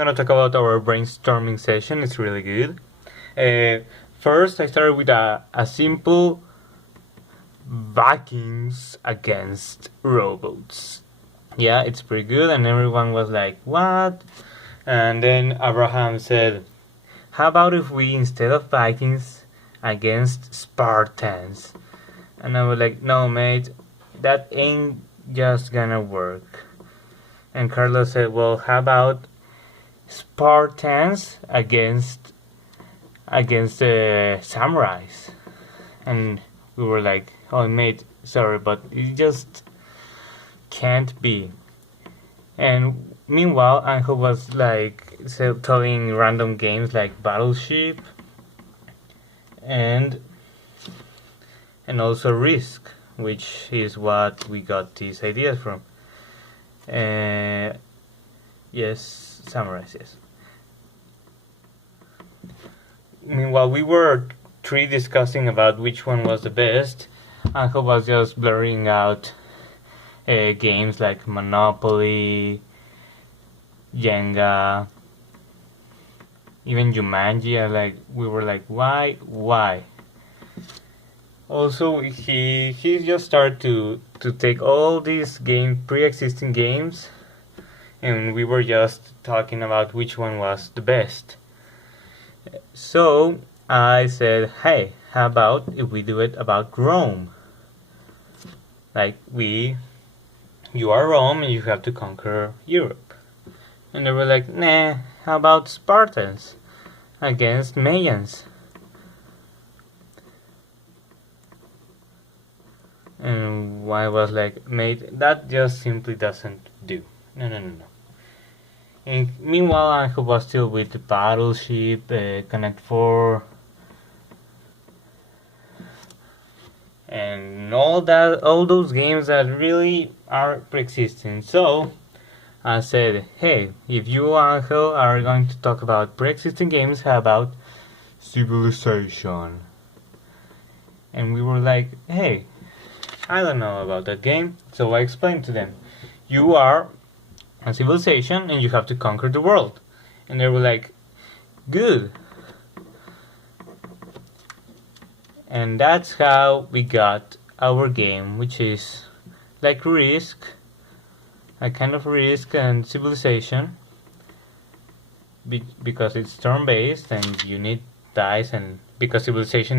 gonna talk about our brainstorming session. It's really good. First, I started with a simple Vikings against robots. Yeah, it's pretty good, and everyone was like, "What?" And then Abraham said, "How about if we, instead of Vikings, against Spartans?" And I was like, "No, mate, that ain't just gonna work." And Carlos said, "Well, how about Spartans against the samurais?" And we were like, "Oh, mate, sorry, but it just can't be." And meanwhile, Angel was like telling random games like Battleship and also Risk, which is what we got these ideas from. Yes, samurais, yes. Meanwhile, we were discussing about which one was the best. Angel was just blurring out games like Monopoly, Jenga, even Jumanji. We were like, why? Also, he just started to take all these pre-existing games, and we were just talking about which one was the best. So I said, "Hey, how about if we do it about Rome? Like you are Rome and you have to conquer Europe." And they were like, "Nah, how about Spartans against Mayans?" And I was like, "Mate, that just simply doesn't do. No. And meanwhile, I was still with the Battleship, Connect 4, and all those games that really are pre-existing. So I said, "Hey, if you, Angel, are going to talk about pre-existing games, how about Civilization?" And we were like, "Hey, I don't know about that game." So I explained to them, "You are a civilization and you have to conquer the world." And they were like, "Good." And that's how we got our game, which is like Risk, a kind of Risk and Civilization, because it's turn-based and you need dice, and because Civilization